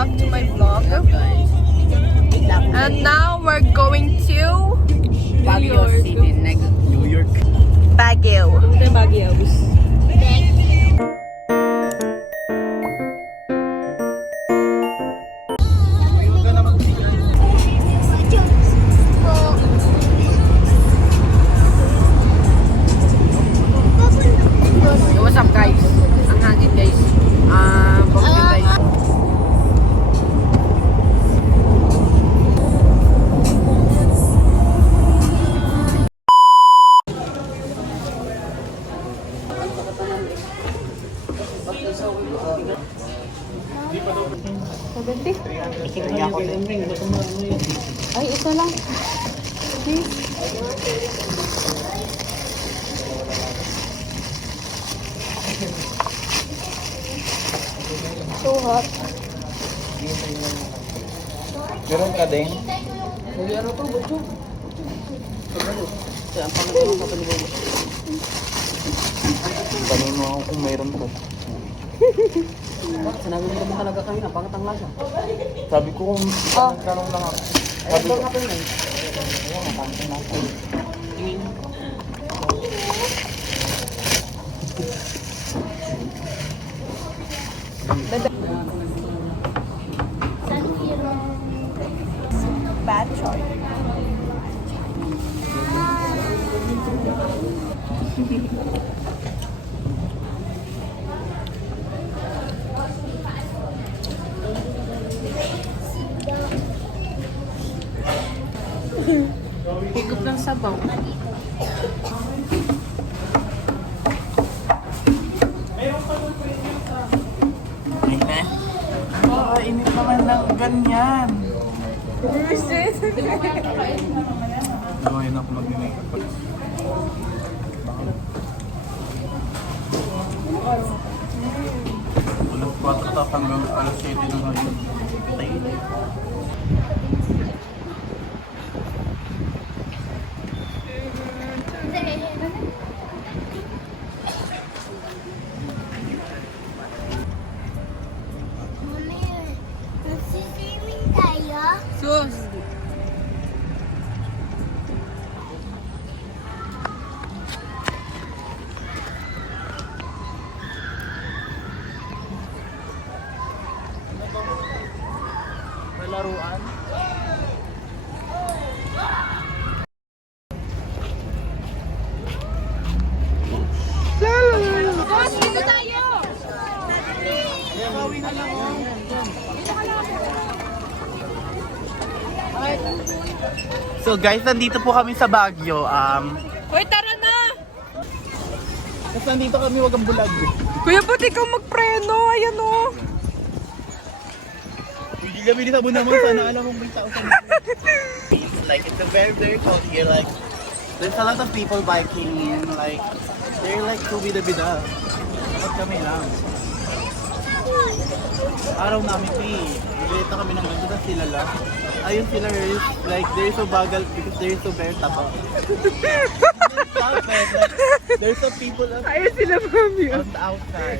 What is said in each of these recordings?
back to my vlog. And now we're going to Baguio City, New York. Baguio. Baguio. So what's up guys? Ang hangin guys. Pumunta tayo. Ay, ito lang. So hot. Meron ka din? Ano to? Butso? Kaya ang pangalawa ka palibog. Tanong mo ako kung meron ko. Bakit? Sinabi mo naman talaga kanina, bakit ang lasa? Sabi ko kung tanong lang ako. Sabi ko nga pa yun eh. Tingin. Bad choice. Higop ng sabaw. Init? Oo, init naman ng ganyan. Gawin ako mag-makeup. Alas 4 tapos hanggang alas 7 na ngayon. Tayo. Sus. May laruan. Dito tayo! Bawi na lang oh. So guys, nandito po kami sa Baguio. Uy, tara na! Tapos nandito kami, wag ang bulag. Kuya, ba't ikaw magpreno? Ayan o. Hindi kami dito mo naman, sana alam mong may tao sa Like, it's a very, very cold here. Like, there's a lot of people biking in. Like, they're like too bida-bida. Dapat kami lang. Araw namin ito eh. Bibita kami ng ganito na sila lang. Ayun sila is like, they're so bagal because they're so very tapa. Stop it. Like, there's some people on Ayun sila, mami. the outside.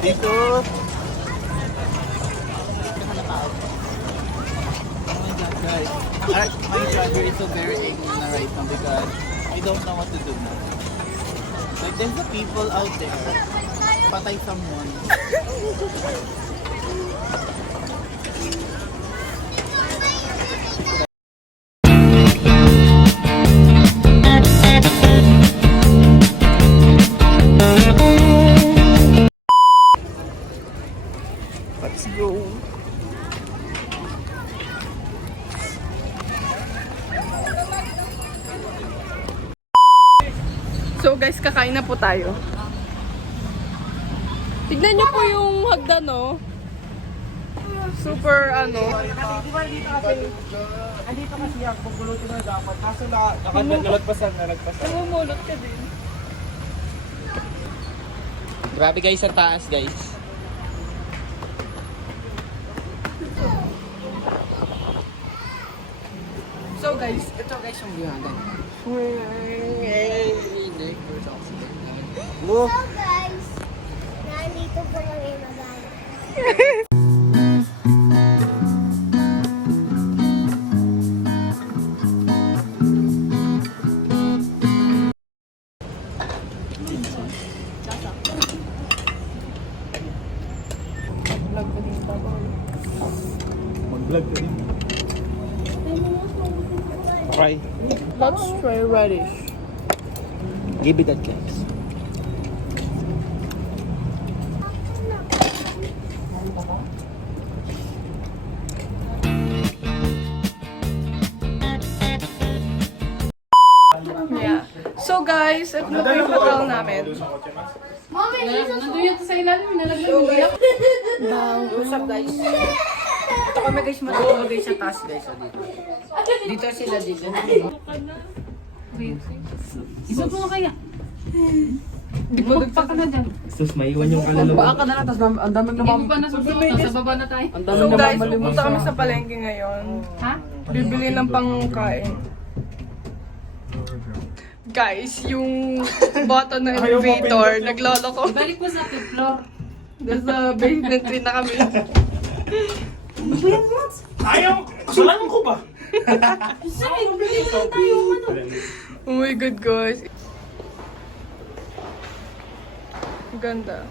Dito. Oh my God, guys. My driver is so very angry na right now because I don't know what to do now. Like, there's the people out there. Patay someone. Let's go. So guys, kakain na po tayo. Tignan niyo po yung hagdan, no? Super, ano. Di ba dito kasi ang pagulutin na dapat. Kaso nalagpasan. Namumulot ka din. Grabe guys, sa taas guys. So guys, Ito guys yung liwanag. Look. Mag-vlog ka din. Try. Let's try radish. Give it that guys. Yeah. So guys, ito na po yung hotel namin. What's up guys? Ito kami guys, matulog guys sa taas guys. So, dito. Dito sila dito. Isa po kaya. Bumagpak ka na dyan. Sus, may iwan yung kalalo. Baka ka na lang, tapos ang daming naman. Sa baba na tayo. Ang So daming guys, naman pupunta kami sa palengke ngayon. Ha? Bibili ng pangkain. Guys, yung button na elevator, nagloloko. Balik mo sa fifth floor. Nasa basement 3 na kami. Ayaw! Kasalanan ko ba? Oh my god, guys. Ang ganda.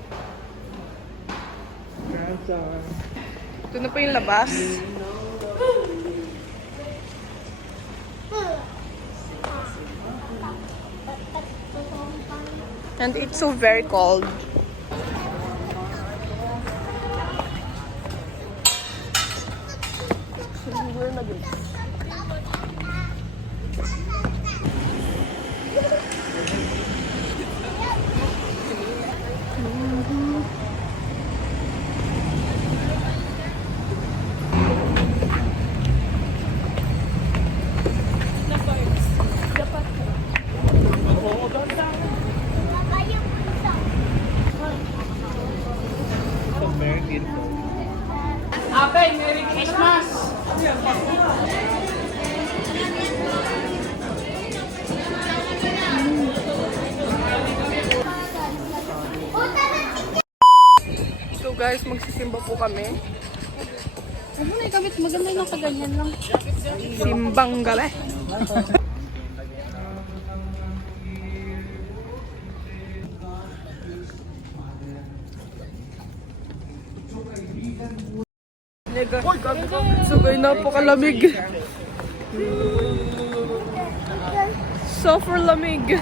Ito na pa yung labas. And it's so very cold. Very beautiful. Ate, Merry Christmas! So guys, magsisimba po kami. Ano na gamit? Maganda yung nakaganyan lang. Simbang gabi. Sugay, napakalamig. Super lamig.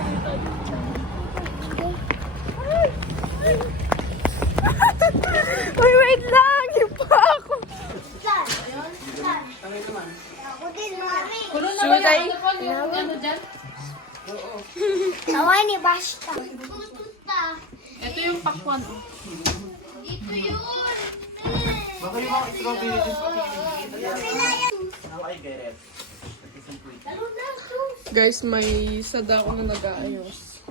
Uy, wait lang! Yung pa ako. Puno na ba yung ano po? Yung ano dyan? Tawai ni basta. Ito yung pakwan. Dito yun. Baka yung mga strawberry din sa I get it. Guys, may sada ako na nag-aayos.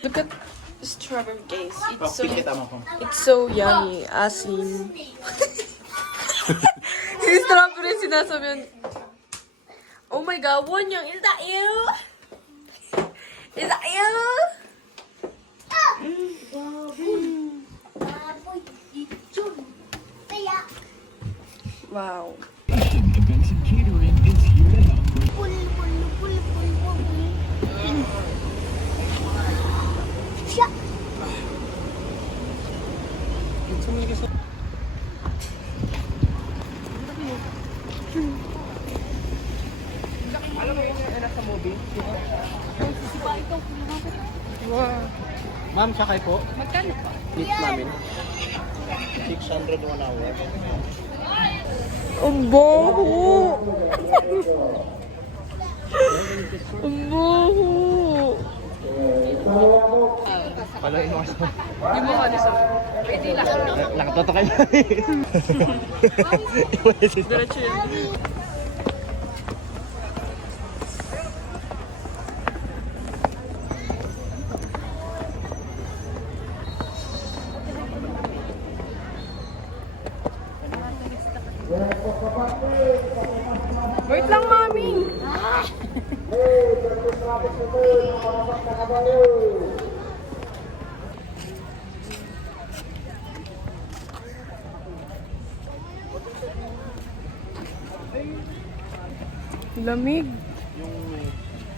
Look at the strawberry guys. It's so yummy. Asin. Yung strawberry sinasabihan. Oh my god, Wonyang, is that you? Is that you? Baboy. Dito. Kaya. Wow. Pul. Siya. Alam mo yun yung nasa movie? Wow. Ma'am, sakay po. Magkano pa? Tip namin. 600 1 hour. Ang baho! Ang baho! Wala yung mga sa... Yung mukha ni Sof. Nakatoto kayo. Diretso yun. Wait lang, mami! Lamig.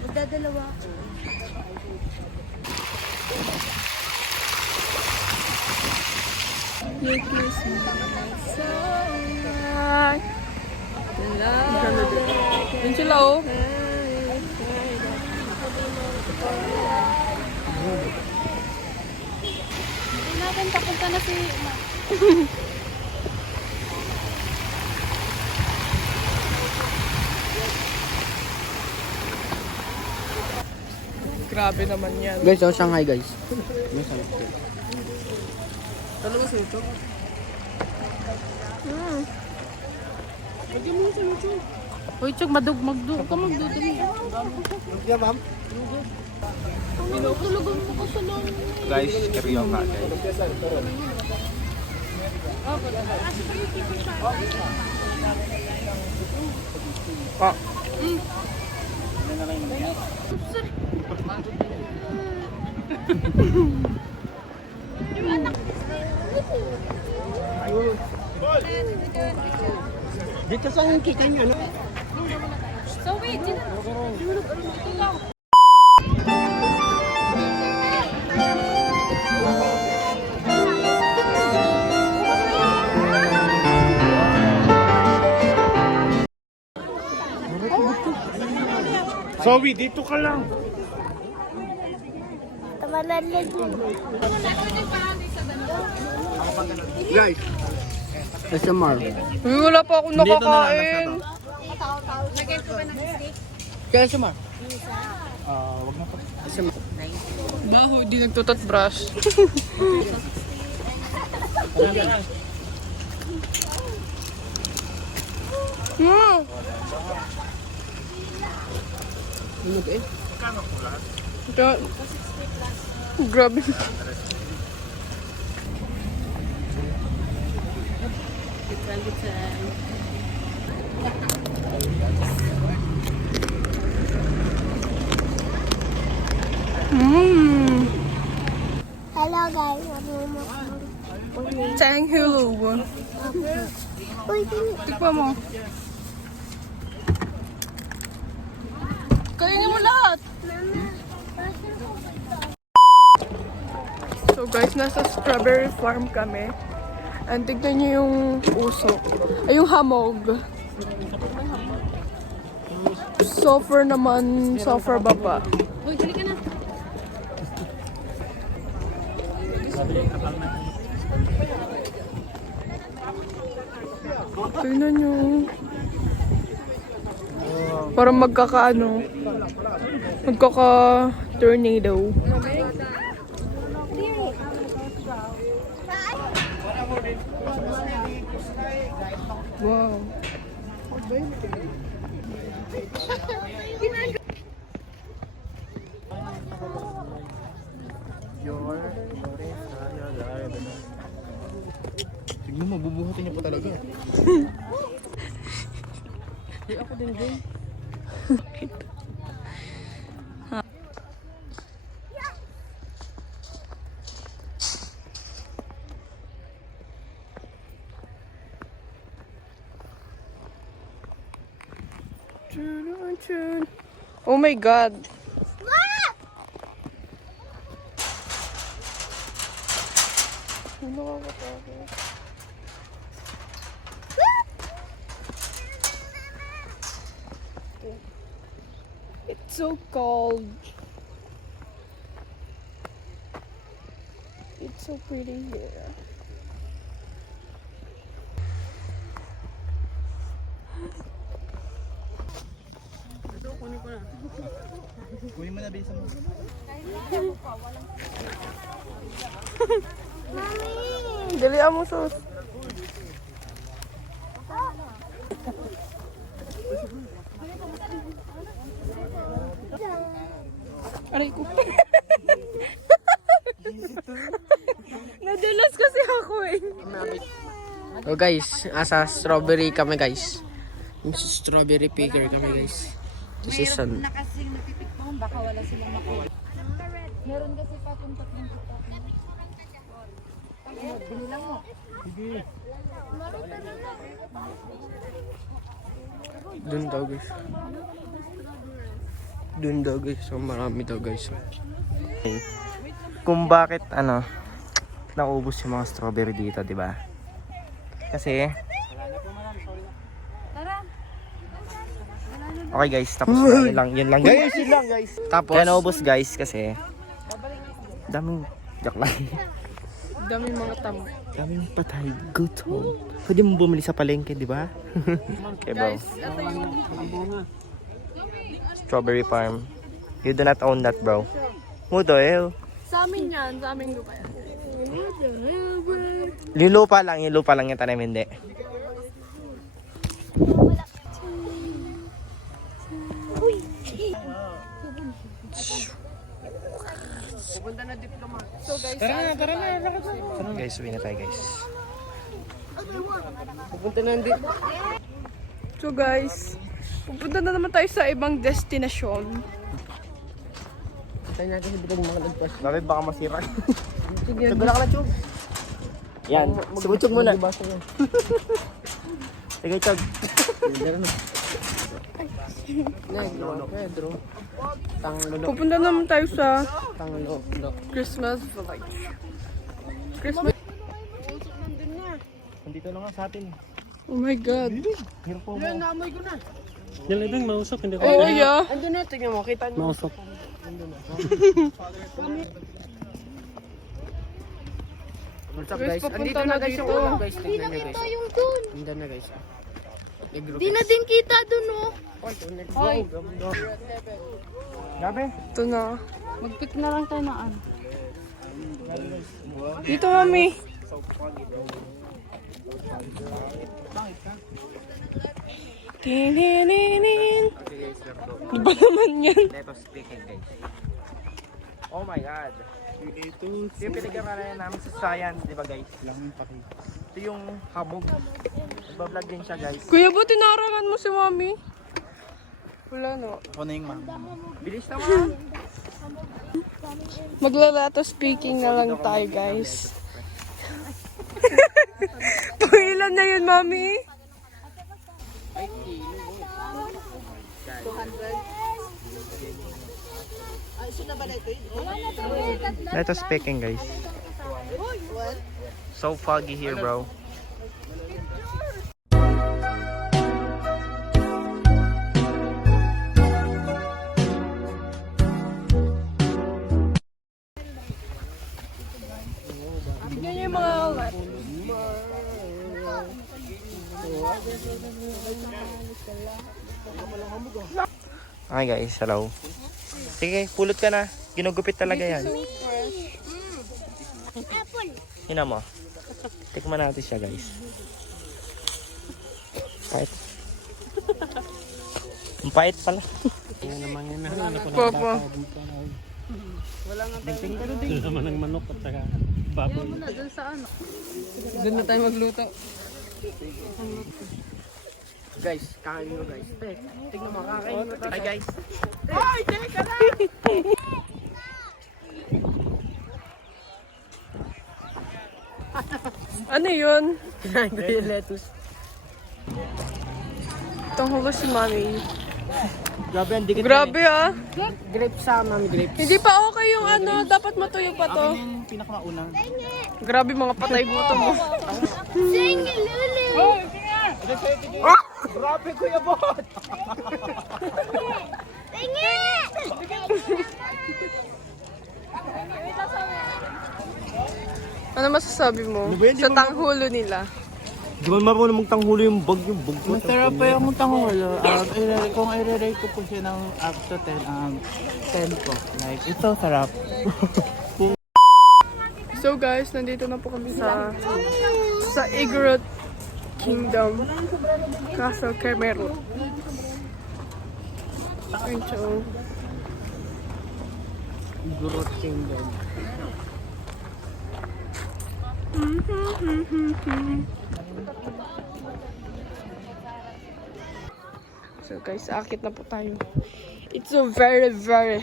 Magdadalawa. You kiss me so right. Yun sila oh. Hindi natin papunta na si... Grabe naman yan. Guys, oh, Shanghai guys. May sarap din. Talaga sa ito? Uy, Chug, magdug ka magdudumi. Yeah, ma'am. Tulugan mo ko sa lang. Guys, carry-on ka, guys. Dito sa ang kita niya, no? So wait, dito lang. Zoe, dito ka lang. Tamalalad mo. Guys, SMR. Uy, wala pa akong nakakain. Kaya SMR. Baho, di nagtututbrush. Grabe. Hello guys. Tang hello. Uy, Tikpa mo. Kainin mo lahat. So guys, nasa strawberry farm kami. And tignan niyo yung uso. Ay, yung hamog. Sofer naman, sofer baba. Uy, dali ka na. Tignan niyo. Parang magkaka-tornado. Wow. tignan mo, bubuhatin niya pa talaga. Oh my God. It's so cold. It's so pretty here. Kunin mo na, bilisan mo. Dali mo sus. Aray ko. Nadulas kasi ako eh. So guys, asa strawberry kami guys. Strawberry picker kami guys. This is Mayroon na kasing napipikpon, baka wala silang makuha. Meron kasi pa kung tatlong kita. Binilang mo. Doon daw guys. Doon daw guys. So marami daw guys. Kung bakit naubos yung mga strawberry dito, di ba? Kasi okay guys, tapos na, yun lang guys, yun lang guys. Tapos Kaya naubos guys kasi daming joke lang. Daming mga tamo. Daming patay, gutom. Pwede mo bumili sa palengke, di ba? Okay bro. Ito yung Strawberry farm. You do not own that bro. Mudo eh. sa amin yan, sa aming lupa yan. Yung lupa lang yung tanim, hindi. So guys, Guys, uwi na tayo guys. So guys, pupunta na naman tayo sa ibang destinasyon. Grabe, baka masira. Chug na ka na, Chug. Yan, sumuchug muna. Sige, Chug. Pupunta naman tayo sa Christmas village. Christmas. Nandito na nga sa atin. Oh my God. Yan lang yung mausok, hindi ko. Oh yeah. andun na, tingnan mo, kita niyo. Mausok. What's up Guys, guys? papunta Andito na na guys dito. yung ulam guys. Tingnan niyo guys. Yung dun. Andun na guys. Di na din kita dun, oh. Grabe. Ito na. Mag-pick na lang tayo ng ano. Dito kami. Tininin. Di ba naman yan? Let us speaking guys. Oh my god. Ito yung pinag-aralan namin sa science, di ba guys? Ito yung hamog. Nagbablog din siya guys. Kuya, buti naarangan mo si mami. Wala no. Ako na yung mama. Bilis naman. Maglalato speaking na lang tayo, guys. Pangilan na yun, mami? Let us speaking guys. So foggy here bro. Tignan niyo yung mga ulat. Okay guys, hello. Sige, pulot ka na. Ginugupit talaga yan. Hina mo. Tikman natin siya guys. Pait. Ang pait pala. Papa. Ito naman ang manok at saka baboy. Doon na tayo magluto. Guys, kakain mo guys. Tingnan mo, kakain mo. Hi guys. Ano yun? Kinain ko yung lettuce. Itong hulo si mami. Grabe, ang dikit. Grabe ah. Grapes sa mami, grapes. Hindi pa okay yung ano. Dapat matuyo pa to. Yung pinakamaunang. Grabe mga patay gutom mo. Sing, Lulu. Grabe Kuya Bot. Tingi! Ano masasabi mo Ano ba yan? Di sa ba- tanghulo nila? Di ba marunong magtanghulo yung bag ko? Masarap pa yung tangulo. Kung i-rate ko po siya ng up to 10, 10 po. Like, ito sarap. So guys, nandito na po kami sa Igorot Kingdom, Castle Cameron. Ayun siya, oh. Gurot kingdom. So guys, aakit na po tayo. It's so very, very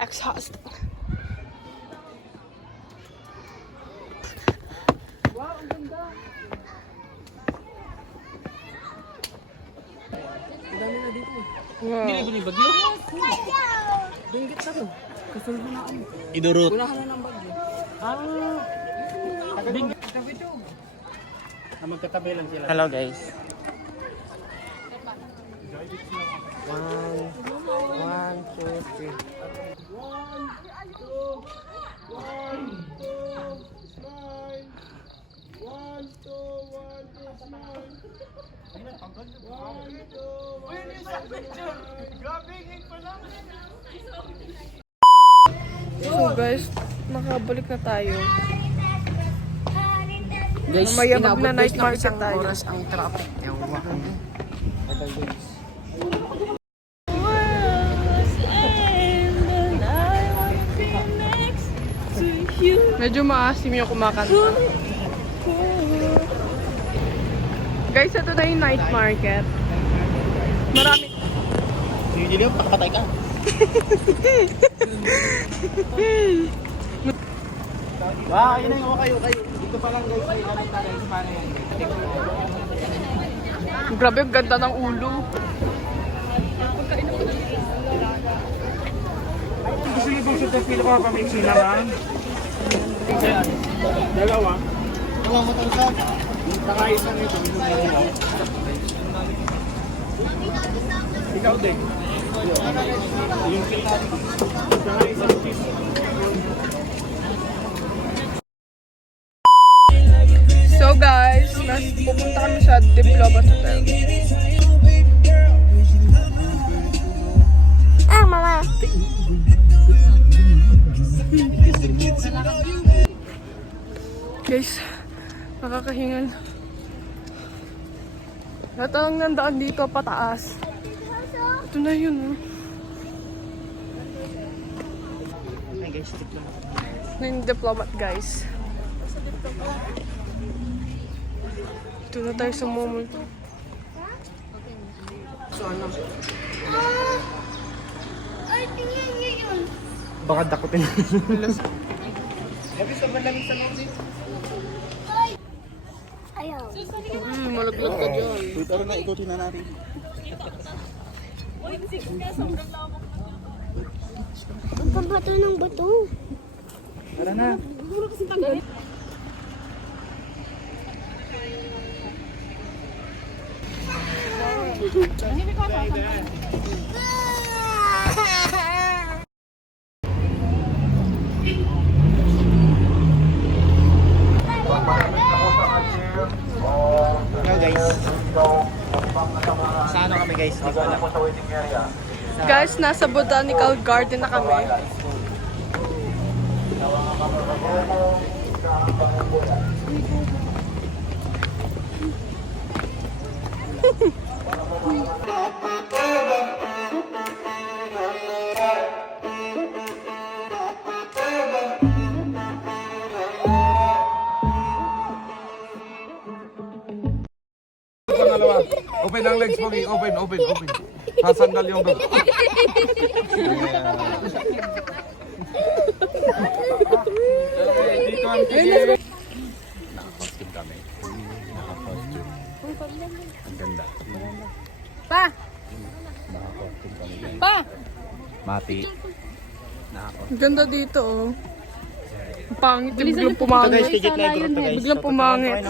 exhausting. Wow, ang ganda. Wow. Idurot. Magkatabi lang sila. Hello guys. One, two, three. So guys, nakabalik na tayo. Guys, Mamaya inabot magna night guys ng market isang tayo. oras ang traffic. Ewan ko. Ito guys. Medyo maasim yung kumakanta. Guys, ito na yung night market. Marami. Sige, Leo, pakatay ka. Wow, yun na yung kayo. Dito pa lang guys, ay alam na guys, paano yan. Grabe, ang ganda ng ulo. Gusto niyo bang suot pila ko pamiksi na lang? Dalawa. Wala mo tayo sa. Saka isang ito. Ikaw din. Yung kita. Saka isang cheese. So guys, pupunta kami sa Diplomat Hotel. Ah, mama. Guys, nakakahingal. Lahat ng nandaan dito pataas. Ito na yun. Okay guys, stick lang. Na yung Diplomat guys. Ito na tayo sa moment. Ay, tingnan niyo yun. Baka dakutin. Ayaw. Malaglag ka dyan. Wait, tara na, ikutin na natin. Ang pambato ng bato. Tara na. Hello guys. Sa ano kami guys? Di ko alam. Guys, nasa Botanical Garden na kami. Dalawa. Open ang legs mo, open. Sasandal yung dog. Dito ang tigil. Naka-costume kami. Naka-costume. Ang ganda. Pa! Naka-costume kami. Pa! Mati. Ang ganda dito oh. Ang pangit, biglang Ito guys, pumangit. tigit na igrot to guys. Biglang pumangit.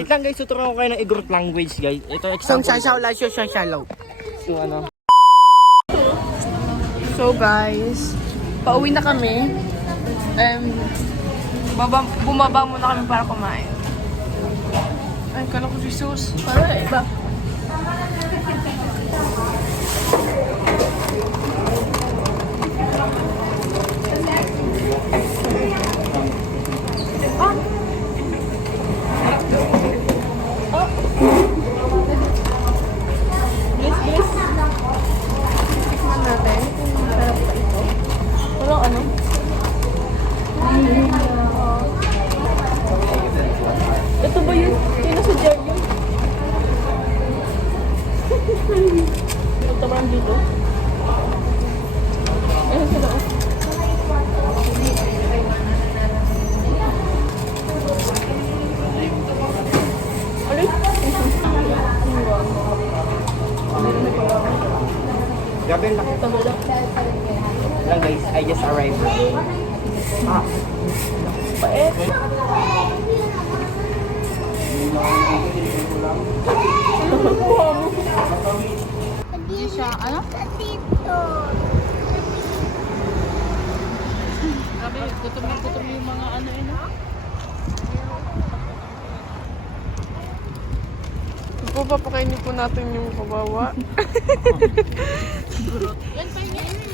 Wait lang guys, tuturuan ko kayo ng igrot language guys. Ito example. Shashalaw. So ano? So guys, pauwi na kami. Bumaba muna kami para kumain. Ay, kala ko Jesus. Para iba. Tikman natin. Sarap ba ito? Walang ano? Ito ba yun? Yung nasa jar yun? dito. Ayun sila. Gabi lang. Hello guys, I just arrived. Pait. Hindi siya, ano? Dito. Grabe, gutom na gutom yung mga ano yun. Papakainin po natin yung kawawa. Yan pa yun.